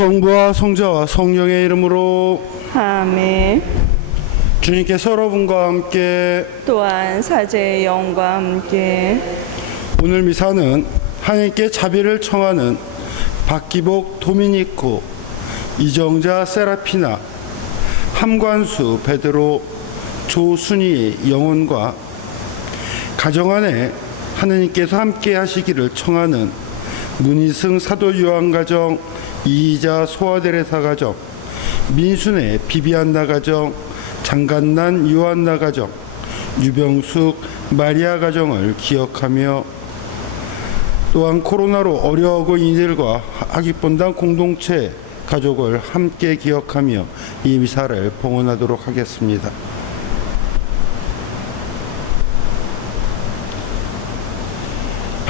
성부와 성자와 성령의 이름으로 아멘. 주님께서 여러분과 함께 또한 사제의 영과 함께 오늘 미사는 하나님께 자비를 청하는 박기복 도미니코, 이정자 세라피나, 함관수 베드로, 조순이의 영혼과 가정 안에 하느님께서 함께 하시기를 청하는 문희승 사도 요한 가정, 이이자 소아데레사 가정, 민순의 비비안나 가정, 장간난 요한나 가정, 유병숙 마리아 가정을 기억하며 또한 코로나로 어려워하고 이들과 학입본당 공동체 가족을 함께 기억하며 이 미사를 봉헌하도록 하겠습니다.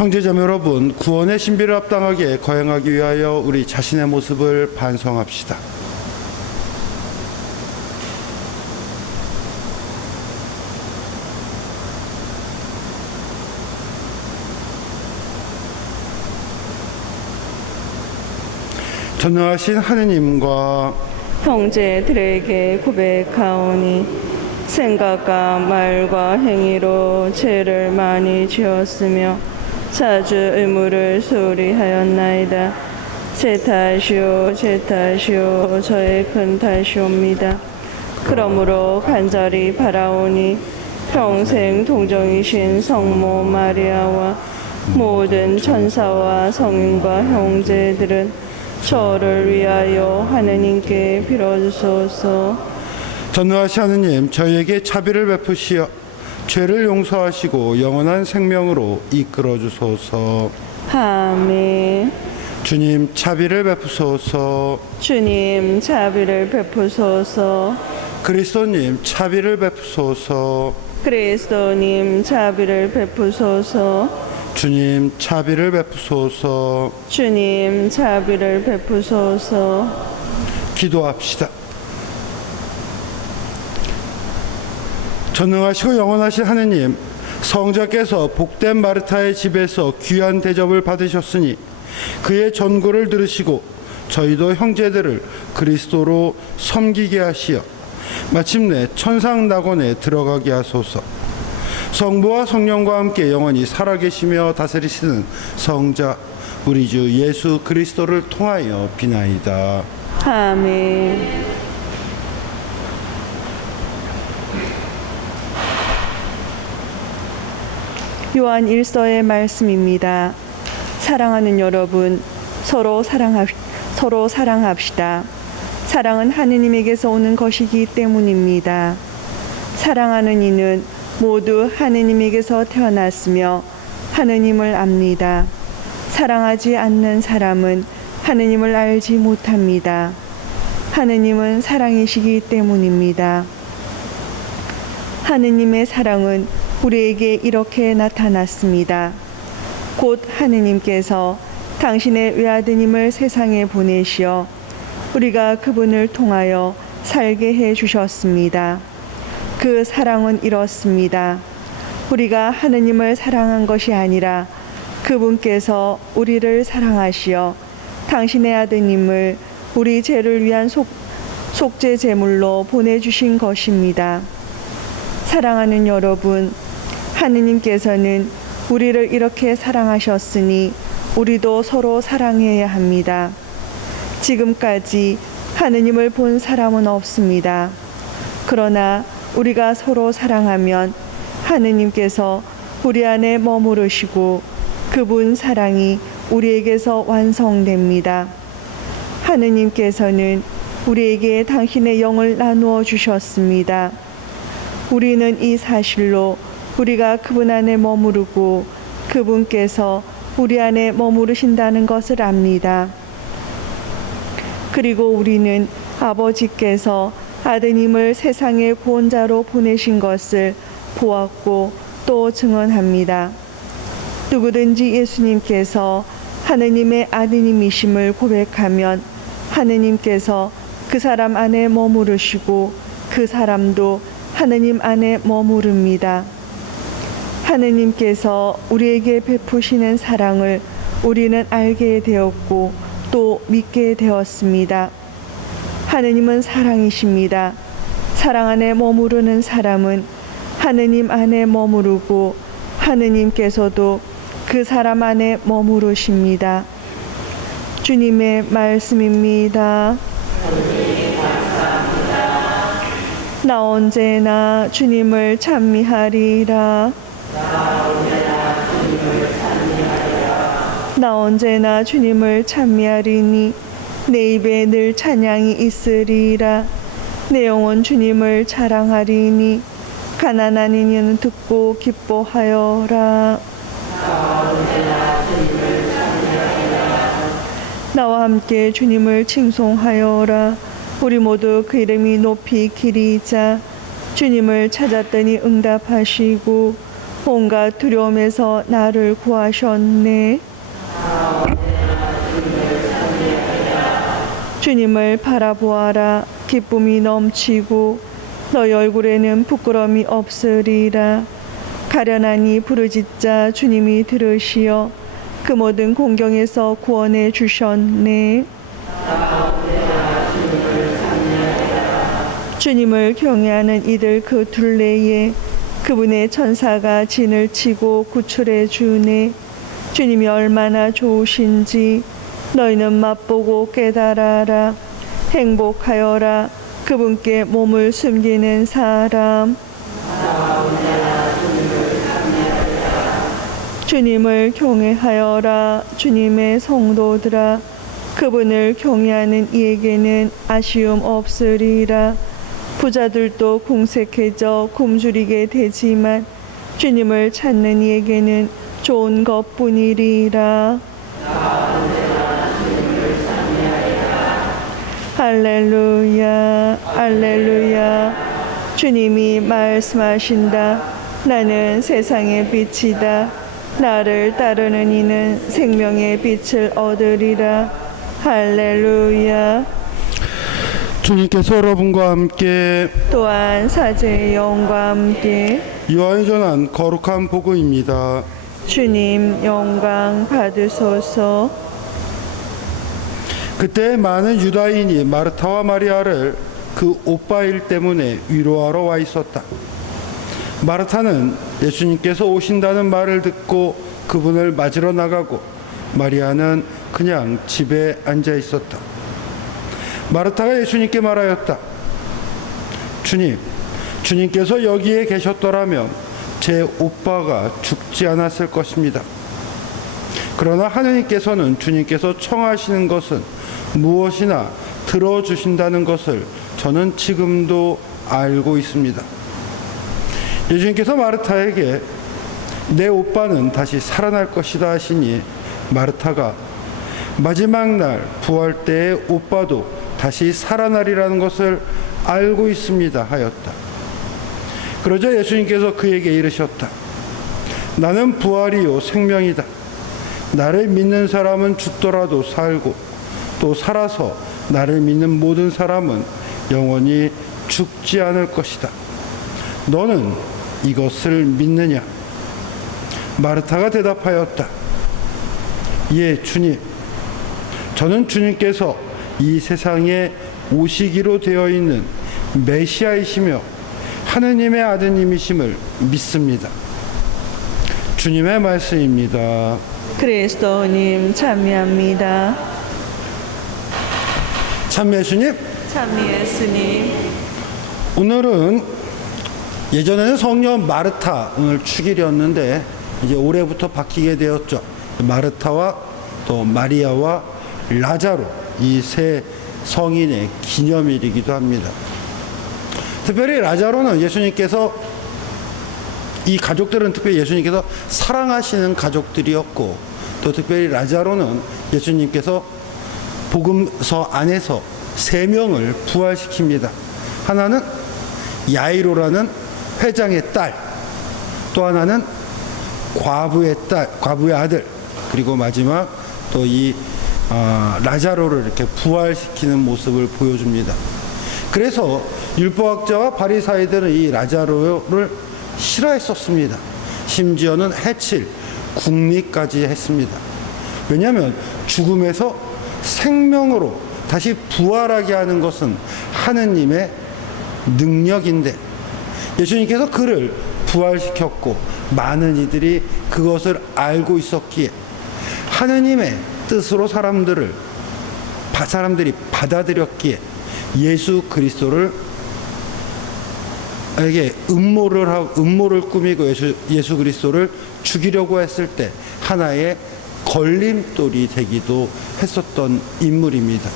형제자매 여러분, 구원의 신비를 합당하게 거행하기 위하여 우리 자신의 모습을 반성합시다. 전능하신 하느님과 형제들에게 고백하오니 생각과 말과 행위로 죄를 많이 지었으며 자주 의무를 소홀히 하였나이다. 제 탓이요 제 탓이요 저의 큰 탓이옵니다. 그러므로 간절히 바라오니 평생 동정이신 성모 마리아와 모든 천사와 성인과 형제들은 저를 위하여 하느님께 빌어주소서. 전능하신 하느님, 저희에게 자비를 베푸시어 죄를 용서하시고 영원한 생명으로 이끌어 주소서. 아멘. 주님, 자비를 베푸소서. 주님 자비를 베푸소서. 그리스도님, 자비를 베푸소서. 그리스도님 자비를 베푸소서. 주님, 자비를 베푸소서. 주님 자비를 베푸소서. 기도합시다. 전능하시고 영원하신 하느님, 성자께서 복된 마르타의 집에서 귀한 대접을 받으셨으니 그의 전고를 들으시고 저희도 형제들을 그리스도로 섬기게 하시어 마침내 천상낙원에 들어가게 하소서. 성부와 성령과 함께 영원히 살아계시며 다스리시는 성자 우리 주 예수 그리스도를 통하여 비나이다. 아멘. 요한 1서의 말씀입니다. 사랑하는 여러분, 서로 사랑합시다. 사랑은 하느님에게서 오는 것이기 때문입니다. 사랑하는 이는 모두 하느님에게서 태어났으며 하느님을 압니다. 사랑하지 않는 사람은 하느님을 알지 못합니다. 하느님은 사랑이시기 때문입니다. 하느님의 사랑은 우리에게 이렇게 나타났습니다. 곧 하느님께서 당신의 외아드님을 세상에 보내시어 우리가 그분을 통하여 살게 해 주셨습니다. 그 사랑은 이렇습니다. 우리가 하느님을 사랑한 것이 아니라 그분께서 우리를 사랑하시어 당신의 아드님을 우리 죄를 위한 속죄 제물로 보내주신 것입니다. 사랑하는 여러분, 하느님께서는 우리를 이렇게 사랑하셨으니 우리도 서로 사랑해야 합니다. 지금까지 하느님을 본 사람은 없습니다. 그러나 우리가 서로 사랑하면 하느님께서 우리 안에 머무르시고 그분 사랑이 우리에게서 완성됩니다. 하느님께서는 우리에게 당신의 영을 나누어 주셨습니다. 우리는 이 사실로 우리가 그분 안에 머무르고 그분께서 우리 안에 머무르신다는 것을 압니다. 그리고 우리는 아버지께서 아드님을 세상의 구원자로 보내신 것을 보았고 또 증언합니다. 누구든지 예수님께서 하느님의 아드님이심을 고백하면 하느님께서 그 사람 안에 머무르시고 그 사람도 하느님 안에 머무릅니다. 하느님께서 우리에게 베푸시는 사랑을 우리는 알게 되었고 또 믿게 되었습니다. 하느님은 사랑이십니다. 사랑 안에 머무르는 사람은 하느님 안에 머무르고 하느님께서도 그 사람 안에 머무르십니다. 주님의 말씀입니다. 나 언제나 주님을 찬미하리라. 나 언제나 주님을 찬미하리니 내 입에 늘 찬양이 있으리라. 내 영혼 주님을 자랑하리니 가난한 이는 듣고 기뻐하여라. 나와 함께 주님을 칭송하여라. 우리 모두 그 이름이 높이 기리자. 주님을 찾았더니 응답하시고 온갖 두려움에서 나를 구하셨네. 주님을 바라보아라. 기쁨이 넘치고 너희 얼굴에는 부끄러움이 없으리라. 가련하니 부르짖자 주님이 들으시어 그 모든 공경에서 구원해 주셨네. 주님을 경외하는 이들 그 둘레에 그분의 천사가 진을 치고 구출해 주네. 주님이 얼마나 좋으신지 너희는 맛보고 깨달아라. 행복하여라. 그분께 몸을 숨기는 사람. 주님을 경외하여라. 주님의 성도들아. 그분을 경외하는 이에게는 아쉬움 없으리라. 부자들도 궁색해져 굶주리게 되지만 주님을 찾는 이에게는 좋은 것뿐이리라. 할렐루야, 할렐루야. 주님이 말씀하신다. 나는 세상의 빛이다. 나를 따르는 이는 생명의 빛을 얻으리라. 할렐루야. 주님께서 여러분과 함께 또한 사제의 영과 함께 요한이 전한 거룩한 복음입니다. 주님 영광 받으소서. 그때 많은 유다인이 마르타와 마리아를 그 오빠일 때문에 위로하러 와 있었다. 마르타는 예수님께서 오신다는 말을 듣고 그분을 맞으러 나가고 마리아는 그냥 집에 앉아 있었다. 마르타가 예수님께 말하였다. 주님께서 여기에 계셨더라면 제 오빠가 죽지 않았을 것입니다. 그러나 하느님께서는 주님께서 청하시는 것은 무엇이나 들어주신다는 것을 저는 지금도 알고 있습니다. 예수님께서 마르타에게 내 오빠는 다시 살아날 것이다 하시니 마르타가 마지막 날 부활 때의 오빠도 다시 살아나리라는 것을 알고 있습니다 하였다. 그러자 예수님께서 그에게 이르셨다. 나는 부활이요 생명이다. 나를 믿는 사람은 죽더라도 살고 또 살아서 나를 믿는 모든 사람은 영원히 죽지 않을 것이다. 너는 이것을 믿느냐? 마르타가 대답하였다. 예, 주님. 저는 주님께서 이 세상에 오시기로 되어 있는 메시아이시며 하느님의 아드님이심을 믿습니다. 주님의 말씀입니다. 그리스도님 찬미합니다. 참 예수님, 찬미 예수님. 오늘은 예전에는 성녀 마르타 오늘 축일이었는데 이제 올해부터 바뀌게 되었죠. 마르타와 또 마리아와 라자로 이 세 성인의 기념일이기도 합니다. 특별히 라자로는 예수님께서 이 가족들은 특별히 예수님께서 사랑하시는 가족들이었고 또 특별히 라자로는 예수님께서 복음서 안에서 세 명을 부활시킵니다. 하나는 야이로라는 회장의 딸, 또 하나는 과부의 딸, 과부의 아들, 그리고 마지막 또 이 라자로를 이렇게 부활시키는 모습을 보여줍니다. 그래서 율법학자와 바리사이들은 이 라자로를 싫어했었습니다. 심지어는 해칠, 궁리까지 했습니다. 왜냐하면 죽음에서 생명으로 다시 부활하게 하는 것은 하느님의 능력인데, 예수님께서 그를 부활시켰고 많은 이들이 그것을 알고 있었기에 하느님의 뜻으로 사람들이 받아들였기에 예수 그리스도를 에게 음모를 꾸미고 예수 그리스도를 죽이려고 했을 때 하나의 걸림돌이 되기도 했었던 인물입니다.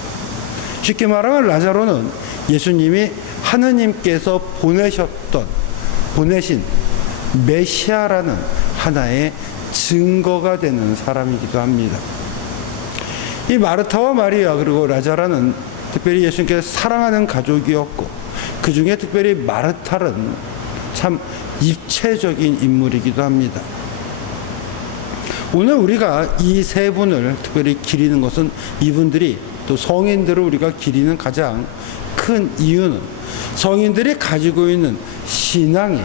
쉽게 말하면 라자로는 예수님이 하느님께서 보내신 메시아라는 하나의 증거가 되는 사람이기도 합니다. 이 마르타와 마리아 그리고 라자로는 특별히 예수님께서 사랑하는 가족이었고, 그 중에 특별히 마르타는 참 입체적인 인물이기도 합니다. 오늘 우리가 이 세 분을 특별히 기리는 것은, 이분들이 또 성인들을 우리가 기리는 가장 큰 이유는 성인들이 가지고 있는 신앙이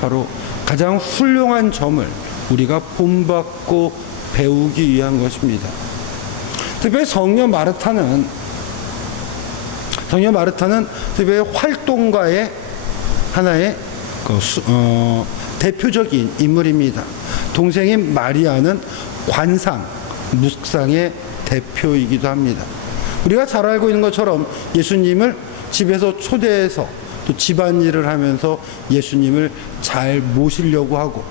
바로 가장 훌륭한 점을 우리가 본받고 배우기 위한 것입니다. 특별히 성녀 마르타는 특별히 활동가의 하나의 대표적인 인물입니다. 동생인 마리아는 관상, 묵상의 대표이기도 합니다. 우리가 잘 알고 있는 것처럼 예수님을 집에서 초대해서 또 집안일을 하면서 예수님을 잘 모시려고 하고,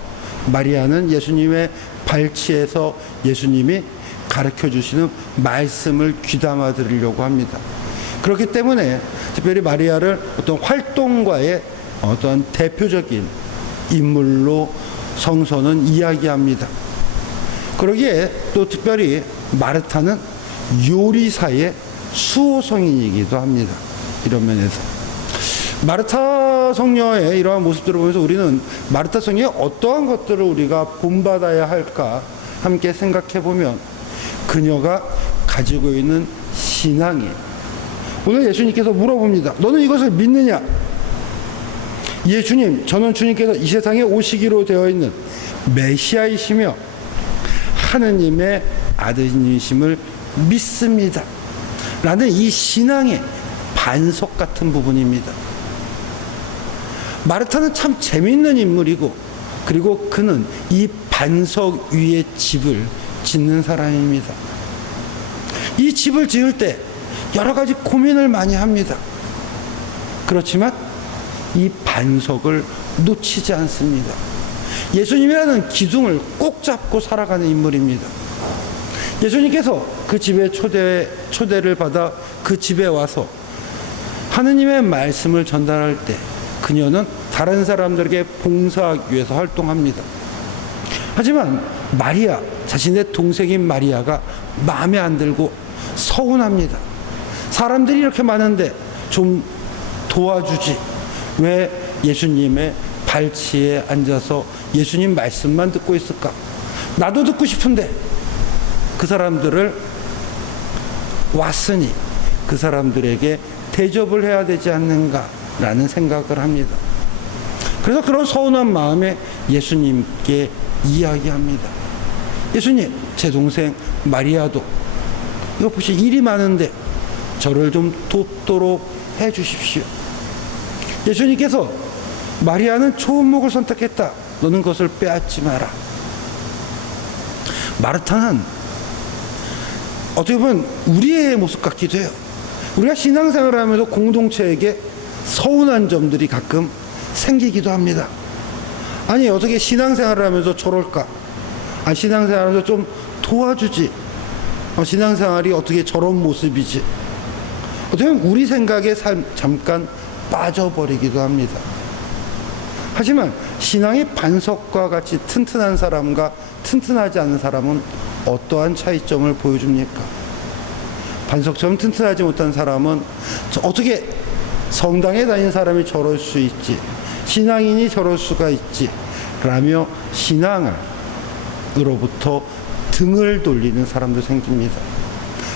마리아는 예수님의 발치에서 예수님이 가르쳐 주시는 말씀을 귀담아 들으려고 합니다. 그렇기 때문에 특별히 마리아를 어떤 활동가의 어떤 대표적인 인물로 성서는 이야기합니다. 그러기에 또 특별히 마르타는 요리사의 수호성인이기도 합니다. 이런 면에서 마르타 성녀의 이러한 모습들을 보면서 우리는 마르타 성녀의 어떠한 것들을 우리가 본받아야 할까 함께 생각해 보면, 그녀가 가지고 있는 신앙이, 오늘 예수님께서 물어봅니다. 너는 이것을 믿느냐? 예수님, 저는 주님께서 이 세상에 오시기로 되어 있는 메시아이시며 하느님의 아들이심을 믿습니다. 라는 이 신앙의 반석 같은 부분입니다. 마르타는 참 재미있는 인물이고, 그리고 그는 이 반석 위에 집을 짓는 사람입니다. 이 집을 지을 때 여러 가지 고민을 많이 합니다. 그렇지만 이 반석을 놓치지 않습니다. 예수님이라는 기둥을 꼭 잡고 살아가는 인물입니다. 예수님께서 그 집에 초대를 받아 그 집에 와서 하느님의 말씀을 전달할 때 그녀는 다른 사람들에게 봉사하기 위해서 활동합니다. 하지만 마리아, 자신의 동생인 마리아가 마음에 안 들고 서운합니다. 사람들이 이렇게 많은데 좀 도와주지, 왜 예수님의 발치에 앉아서 예수님 말씀만 듣고 있을까? 나도 듣고 싶은데 그 사람들을 왔으니 그 사람들에게 대접을 해야 되지 않는가라는 생각을 합니다. 그래서 그런 서운한 마음에 예수님께 이야기합니다. 예수님, 제 동생 마리아도 이거 보시 일이 많은데 저를 좀 돕도록 해 주십시오. 예수님께서 마리아는 좋은 목을 선택했다. 너는 그것을 빼앗지 마라. 마르타는 어떻게 보면 우리의 모습 같기도 해요. 우리가 신앙생활을 하면서 공동체에게 서운한 점들이 가끔 생기기도 합니다. 아니, 어떻게 신앙생활을 하면서 저럴까? 아, 신앙생활을 하면서 좀 도와주지. 신앙생활이 어떻게 저런 모습이지? 어떻게 보면 우리 생각에 잠깐 빠져버리기도 합니다. 하지만 신앙의 반석과 같이 튼튼한 사람과 튼튼하지 않은 사람은 어떠한 차이점을 보여줍니까? 반석처럼 튼튼하지 못한 사람은 어떻게 성당에 다니는 사람이 저럴 수 있지, 신앙인이 저럴 수가 있지 라며 신앙으로부터 등을 돌리는 사람도 생깁니다.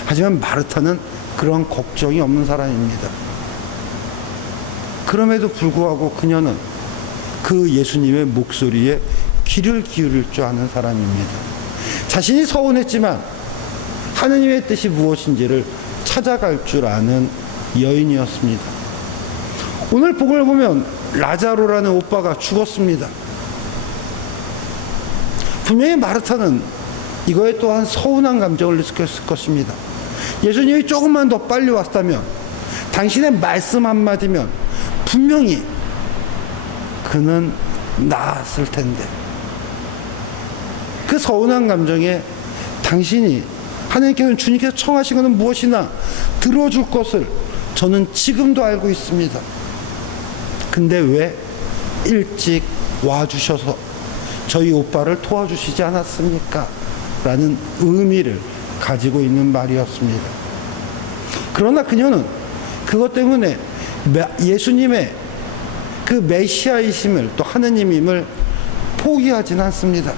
하지만 마르타는 그런 걱정이 없는 사람입니다. 그럼에도 불구하고 그녀는 그 예수님의 목소리에 귀를 기울일 줄 아는 사람입니다. 자신이 서운했지만 하느님의 뜻이 무엇인지를 찾아갈 줄 아는 여인이었습니다. 오늘 복을 보면 라자로라는 오빠가 죽었습니다. 분명히 마르타는 이거에 또한 서운한 감정을 느꼈을 것입니다. 예수님이 조금만 더 빨리 왔다면, 당신의 말씀 한마디면 분명히 그는 나았을 텐데, 그 서운한 감정에 당신이, 하나님께서는, 주님께서 청하신 것은 무엇이나 들어줄 것을 저는 지금도 알고 있습니다. 근데 왜 일찍 와주셔서 저희 오빠를 도와주시지 않았습니까? 라는 의미를 가지고 있는 말이었습니다. 그러나 그녀는 그것 때문에 예수님의 그 메시아이심을, 또 하느님임을 포기하진 않습니다.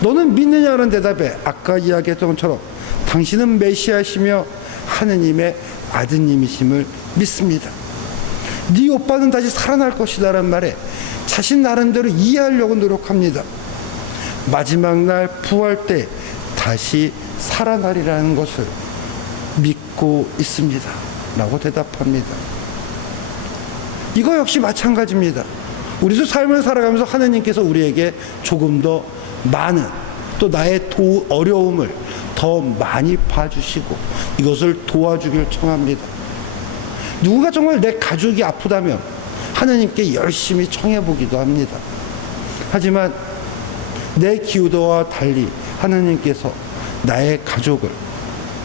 너는 믿느냐는 대답에 아까 이야기했던 것처럼 당신은 메시아이시며 하느님의 아드님이심을 믿습니다. 네 오빠는 다시 살아날 것이다 라는 말에 자신 나름대로 이해하려고 노력합니다. 마지막 날 부활 때 다시 살아나리라는 것을 믿고 있습니다 라고 대답합니다. 이거 역시 마찬가지입니다. 우리도 삶을 살아가면서 하나님께서 우리에게 조금 더 많은, 또 나의 어려움을 더 많이 봐주시고 이것을 도와주길 청합니다. 누군가 정말 내 가족이 아프다면 하나님께 열심히 청해보기도 합니다. 하지만 내 기도와 달리 하나님께서 나의 가족을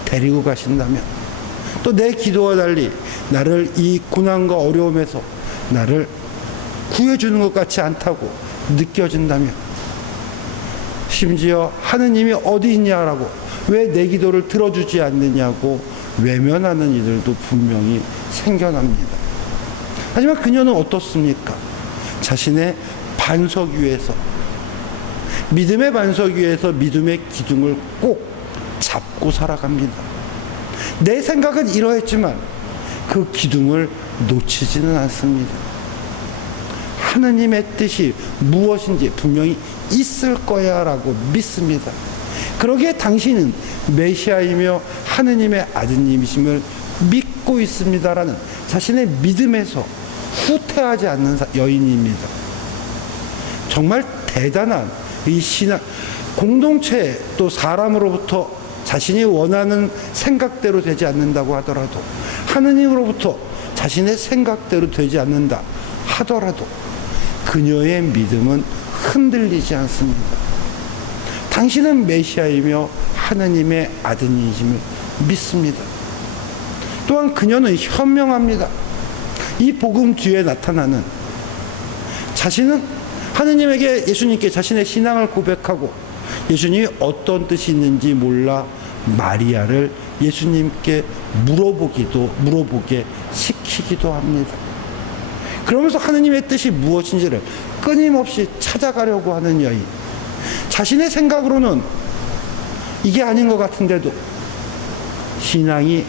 데리고 가신다면, 또 내 기도와 달리 나를 이 고난과 어려움에서 나를 구해주는 것 같지 않다고 느껴진다면, 심지어 하느님이 어디 있냐라고, 왜 내 기도를 들어주지 않느냐고 외면하는 이들도 분명히 생겨납니다. 하지만 그녀는 어떻습니까? 자신의 반석 위에서, 믿음의 반석 위에서 믿음의 기둥을 꼭 잡고 살아갑니다. 내 생각은 이러했지만 그 기둥을 놓치지는 않습니다. 하느님의 뜻이 무엇인지 분명히 있을 거야 라고 믿습니다. 그러기에 당신은 메시아이며 하느님의 아드님이심을 믿고 있습니다라는 자신의 믿음에서 후퇴하지 않는 여인입니다. 정말 대단한 이 신앙, 공동체, 또 사람으로부터 자신이 원하는 생각대로 되지 않는다고 하더라도, 하느님으로부터 자신의 생각대로 되지 않는다 하더라도 그녀의 믿음은 흔들리지 않습니다. 당신은 메시아이며 하느님의 아드님이심을 믿습니다. 또한 그녀는 현명합니다. 이 복음 뒤에 나타나는, 자신은 하느님에게, 예수님께 자신의 신앙을 고백하고 예수님이 어떤 뜻이 있는지 몰라 마리아를 예수님께 물어보게 시키기도 합니다. 그러면서 하느님의 뜻이 무엇인지를 끊임없이 찾아가려고 하는 여인, 자신의 생각으로는 이게 아닌 것 같은데도 신앙이,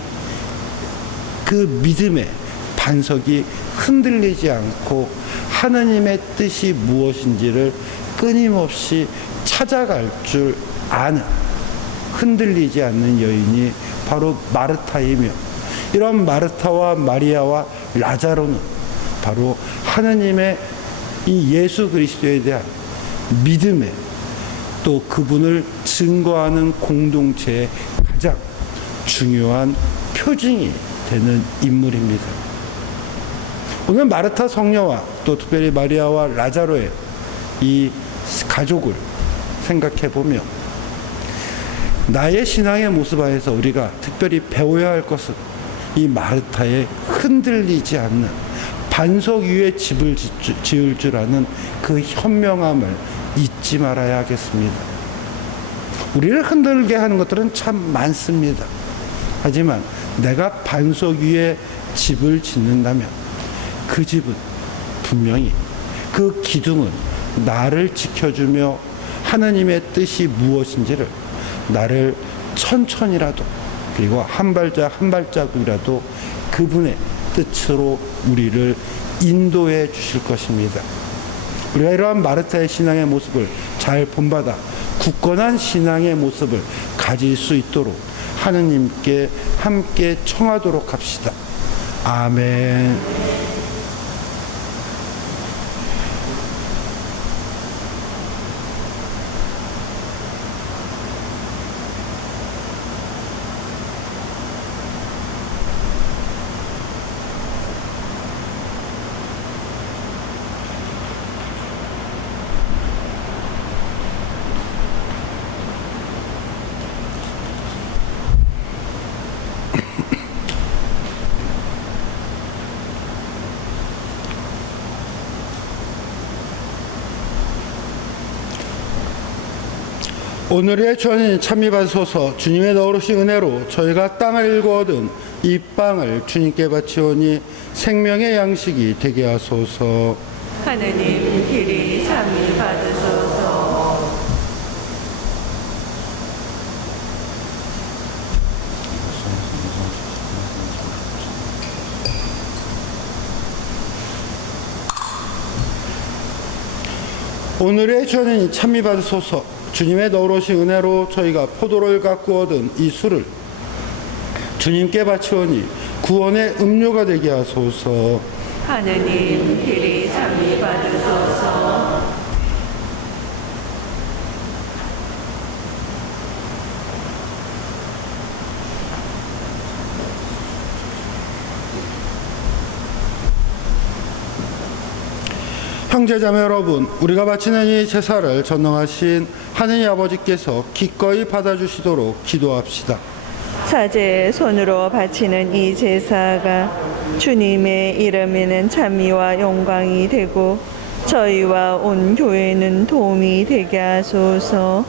그 믿음의 반석이 흔들리지 않고 하나님의 뜻이 무엇인지를 끊임없이 찾아갈 줄 아는, 흔들리지 않는 여인이 바로 마르타이며, 이런 마르타와 마리아와 라자로는 바로 하나님의 이 예수 그리스도에 대한 믿음의, 또 그분을 증거하는 공동체의 가장 중요한 표징이 되는 인물입니다. 오늘 마르타 성녀와 또 특별히 마리아와 라자로의 이 가족을 생각해 보면, 나의 신앙의 모습 안에서 우리가 특별히 배워야 할 것은 이 마르타의 흔들리지 않는, 반석 위에 집을 지을 줄 아는 그 현명함을 잊지 말아야 하겠습니다. 우리를 흔들게 하는 것들은 참 많습니다. 하지만 내가 반석 위에 집을 짓는다면 그 집은 분명히, 그 기둥은 나를 지켜주며 하나님의 뜻이 무엇인지를 나를 천천히라도, 그리고 한 발짝 한 발자국이라도 그분의 뜻으로 우리를 인도해 주실 것입니다. 우리가 이러한 마르타의 신앙의 모습을 잘 본받아 굳건한 신앙의 모습을 가질 수 있도록 하느님께 함께 청하도록 합시다. 아멘. 오늘의 주님 찬미 받으소서. 주님의 너그러신 은혜로 저희가 땅을 일구 얻은 이 빵을 주님께 바치오니 생명의 양식이 되게 하소서. 하느님 길이 참이 받으소서. 오늘의 주님 찬미 받으소서. 주님의 너그러신 은혜로 저희가 포도를 갖고 얻은 이 술을 주님께 바치오니 구원의 음료가 되게 하소서. 하느님 길이 참이 받으소서. 형제자매 여러분, 우리가 바치는 이 제사를 전능하신 하느님 아버지께서 기꺼이 받아주시도록 기도합시다. 사제의 손으로 바치는 이 제사가 주님의 이름에는 찬미와 영광이 되고 저희와 온 교회는 도움이 되게 하소서.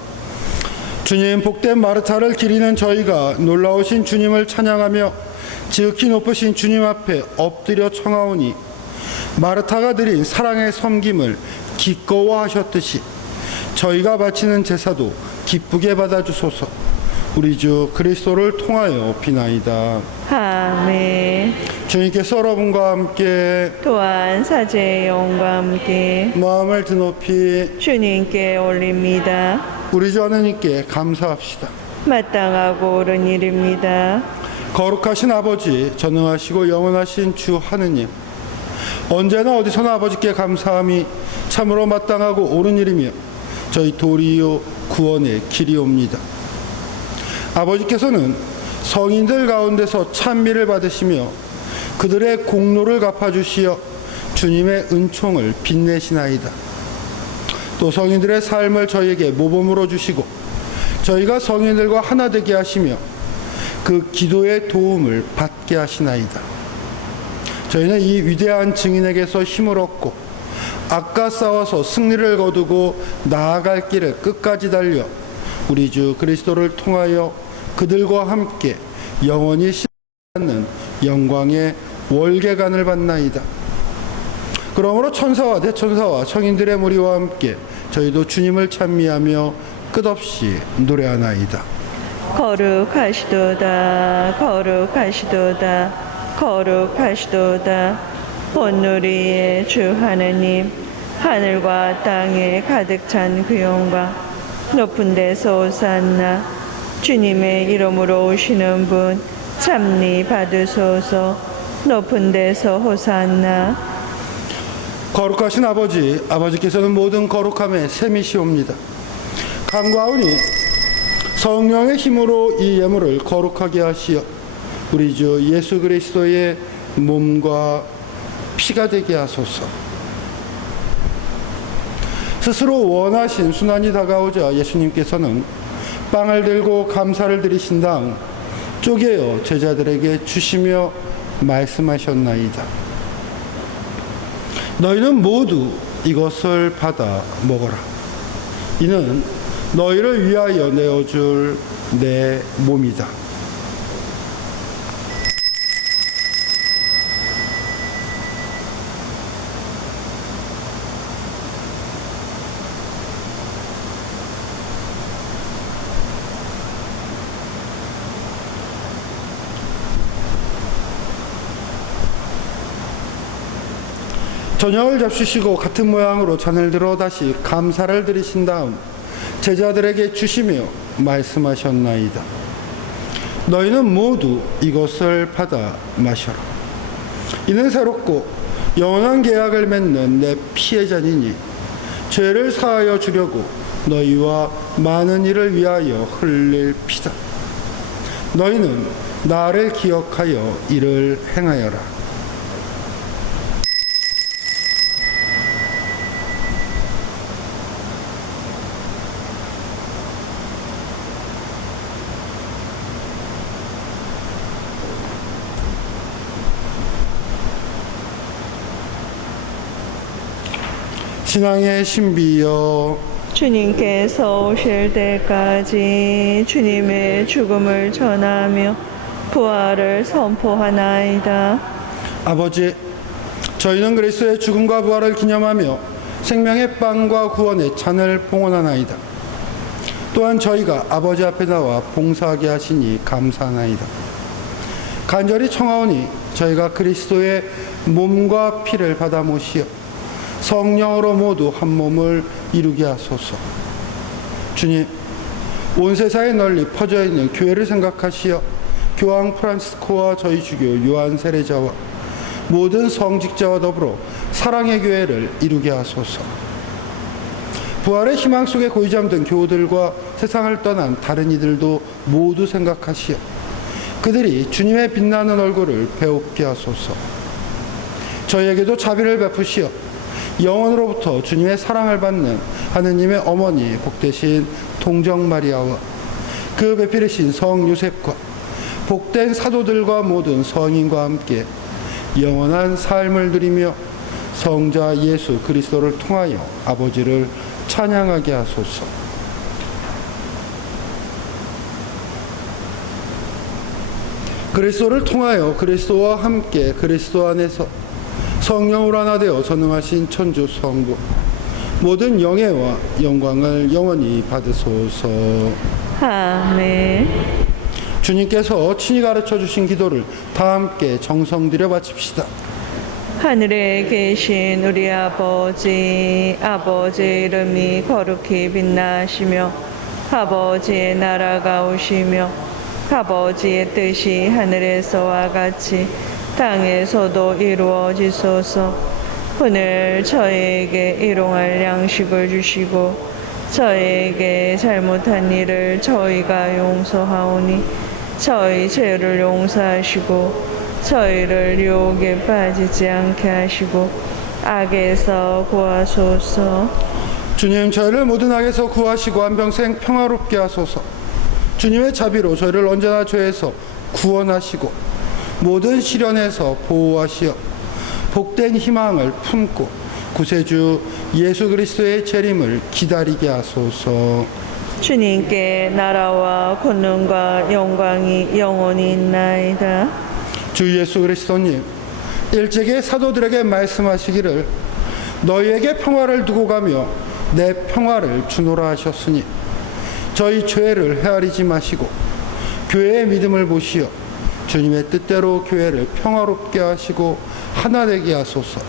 주님, 복된 마르타를 기리는 저희가 놀라우신 주님을 찬양하며 지극히 높으신 주님 앞에 엎드려 청하오니 마르타가 드린 사랑의 섬김을 기꺼워하셨듯이 저희가 바치는 제사도 기쁘게 받아주소서. 우리 주 그리스도를 통하여 비나이다. 아멘. 주님께서 여러분과 함께 또한 사제의 영과 함께 마음을 드높이 주님께 올립니다. 우리 주 하느님께 감사합시다. 마땅하고 옳은 일입니다. 거룩하신 아버지, 전능하시고 영원하신 주 하느님, 언제나 어디서나 아버지께 감사함이 참으로 마땅하고 옳은 일이며 저희 도리요 구원의 길이옵니다. 아버지께서는 성인들 가운데서 찬미를 받으시며 그들의 공로를 갚아주시어 주님의 은총을 빛내시나이다. 또 성인들의 삶을 저희에게 모범으로 주시고 저희가 성인들과 하나 되게 하시며 그 기도의 도움을 받게 하시나이다. 저희는 이 위대한 증인에게서 힘을 얻고 악과 싸워서 승리를 거두고 나아갈 길을 끝까지 달려 우리 주 그리스도를 통하여 그들과 함께 영원히 신받는 영광의 월계관을 받나이다. 그러므로 천사와 대천사와 성인들의 무리와 함께 저희도 주님을 찬미하며 끝없이 노래하나이다. 거룩하시도다 거룩하시도다 거룩하시도다. 온누리의 주 하느님, 하늘과 땅에 가득 찬 그 영광, 높은 데서 오산나. 주님의 이름으로 오시는 분 참니 받으소서. 높은 데서 호산나. 거룩하신 아버지, 아버지께서는 모든 거룩함의 셈이시옵니다. 간구하오니 성령의 힘으로 이 예물을 거룩하게 하시어 우리 주 예수 그리스도의 몸과 피가 되게 하소서. 스스로 원하신 순환이 다가오자 예수님께서는 빵을 들고 감사를 드리신 다음 쪼개어 제자들에게 주시며 말씀하셨나이다. 너희는 모두 이것을 받아 먹어라. 이는 너희를 위하여 내어줄 내 몸이다. 저녁을 잡수시고 같은 모양으로 잔을 들어 다시 감사를 드리신 다음 제자들에게 주시며 말씀하셨나이다. 너희는 모두 이것을 받아 마셔라. 이는 새롭고 영원한 계약을 맺는 내 피의 잔이니 죄를 사하여 주려고 너희와 많은 이를 위하여 흘릴 피다. 너희는 나를 기억하여 이를 행하여라. 신앙의 신비여, 주님께서 오실 때까지 주님의 죽음을 전하며 부활을 선포하나이다. 아버지, 저희는 그리스도의 죽음과 부활을 기념하며 생명의 빵과 구원의 잔을 봉헌하나이다. 또한 저희가 아버지 앞에 나와 봉사하게 하시니 감사하나이다. 간절히 청하오니 저희가 그리스도의 몸과 피를 받아 모시어 성령으로 모두 한 몸을 이루게 하소서. 주님, 온 세상에 널리 퍼져 있는 교회를 생각하시어 교황 프란시스코와 저희 주교 요한 세례자와 모든 성직자와 더불어 사랑의 교회를 이루게 하소서. 부활의 희망 속에 고이 잠든 교우들과 세상을 떠난 다른 이들도 모두 생각하시어 그들이 주님의 빛나는 얼굴을 배웁게 하소서. 저희에게도 자비를 베푸시어 영원으로부터 주님의 사랑을 받는 하느님의 어머니 복되신 동정 마리아와 그 배필이신 성 요셉과 복된 사도들과 모든 성인과 함께 영원한 삶을 누리며 성자 예수 그리스도를 통하여 아버지를 찬양하게 하소서. 그리스도를 통하여 그리스도와 함께 그리스도 안에서 성령으로 하나 되어 전능하신 천주 성부 모든 영예와 영광을 영원히 받으소서. 아멘. 주님께서 친히 가르쳐 주신 기도를 다 함께 정성 들여 바칩시다. 하늘에 계신 우리 아버지, 아버지의 이름이 거룩히 빛나시며 아버지의 나라가 오시며 아버지의 뜻이 하늘에서와 같이 땅에서도 이루어지소서. 오늘 저희에게 일용할 양식을 주시고 저희에게 잘못한 일을 저희가 용서하오니 저희 죄를 용서하시고 저희를 유혹에 빠지지 않게 하시고 악에서 구하소서. 주님, 저희를 모든 악에서 구하시고 한평생 평화롭게 하소서. 주님의 자비로 저희를 언제나 죄에서 구원하시고 모든 시련에서 보호하시어 복된 희망을 품고 구세주 예수 그리스도의 재림을 기다리게 하소서. 주님께 나라와 권능과 영광이 영원히 있나이다. 주 예수 그리스도님, 일찍이 사도들에게 말씀하시기를 너희에게 평화를 두고 가며 내 평화를 주노라 하셨으니 저희 죄를 헤아리지 마시고 교회의 믿음을 보시어 주님의 뜻대로 교회를 평화롭게 하시고 하나 되게 하소서.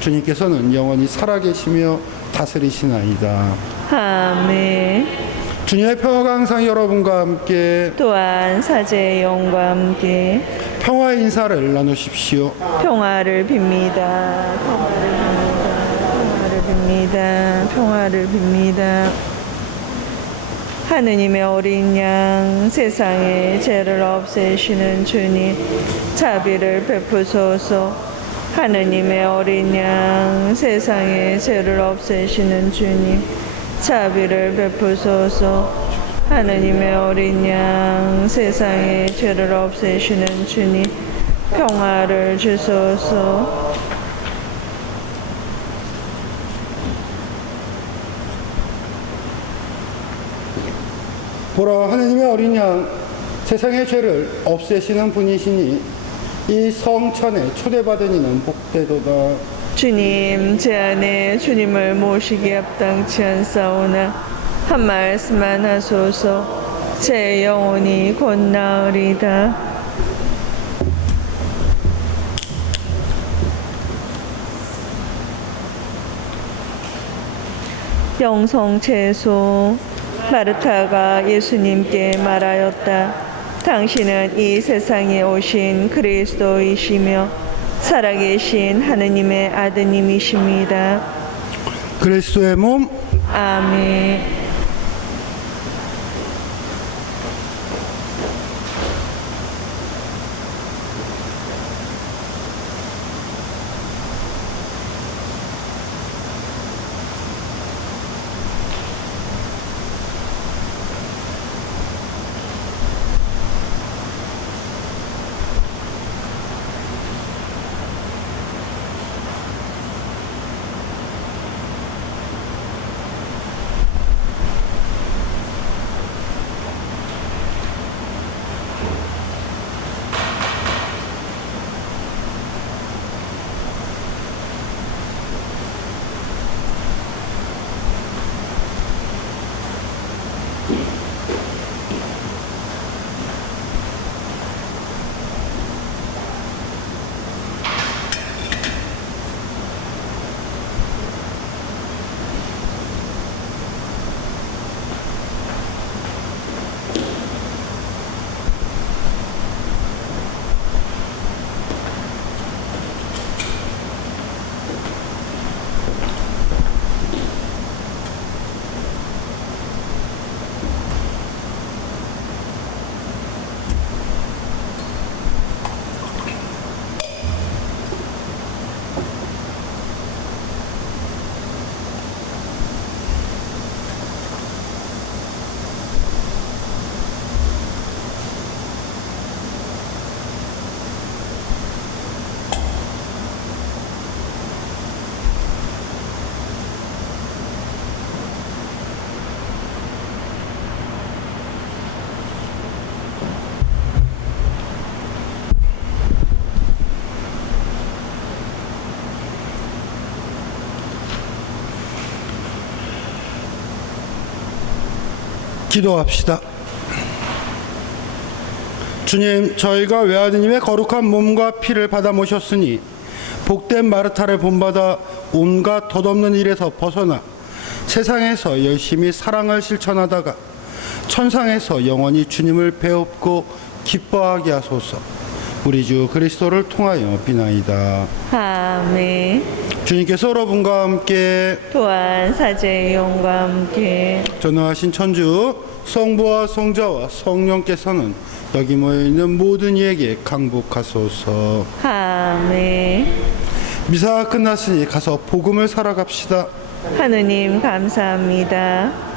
주님께서는 영원히 살아계시며 다스리시나이다. 아멘. 주님의 평화가 항상 여러분과 함께 또한 사제의 영과 함께 평화의 인사를 나누십시오. 평화를 빕니다. 평화를 빕니다. 평화를 빕니다. 하느님의 어린 양, 세상의 죄를 없애시는 주님, 자비를 베푸소서. 하느님의 어린 양, 세상의 죄를 없애시는 주님, 자비를 베푸소서. 하느님의 어린 양, 세상의 죄를 없애시는 주님, 평화를 주소서. 보라, 하느님의 어린 양, 세상의 죄를 없애시는 분이시니 이 성천에 초대받은 이는 복되도다. 주님, 제 안에 주님을 모시기 합당치 않사오나 한 말씀만 하소서. 제 영혼이 곧 나으리다. 영성채소. 마르타가 예수님께 말하였다. 당신은 이 세상에 오신 그리스도이시며 살아계신 하느님의 아드님이십니다. 그리스도의 몸, 아멘. 기도합시다. 주님, 저희가 외아드님의 거룩한 몸과 피를 받아 모셨으니 복된 마르타를 본받아 온갖 덧없는 일에서 벗어나 세상에서 열심히 사랑을 실천하다가 천상에서 영원히 주님을 배웁고 기뻐하게 하소서. 우리 주 그리스도를 통하여 비나이다. 아멘. 주님께서 여러분과 함께 또한 사제의 영과 함께 전능하신 천주 성부와 성자와 성령께서는 여기 모여있는 모든 이에게 강복하소서. 아멘. 미사가 끝났으니 가서 복음을 살아갑시다. 하느님 감사합니다.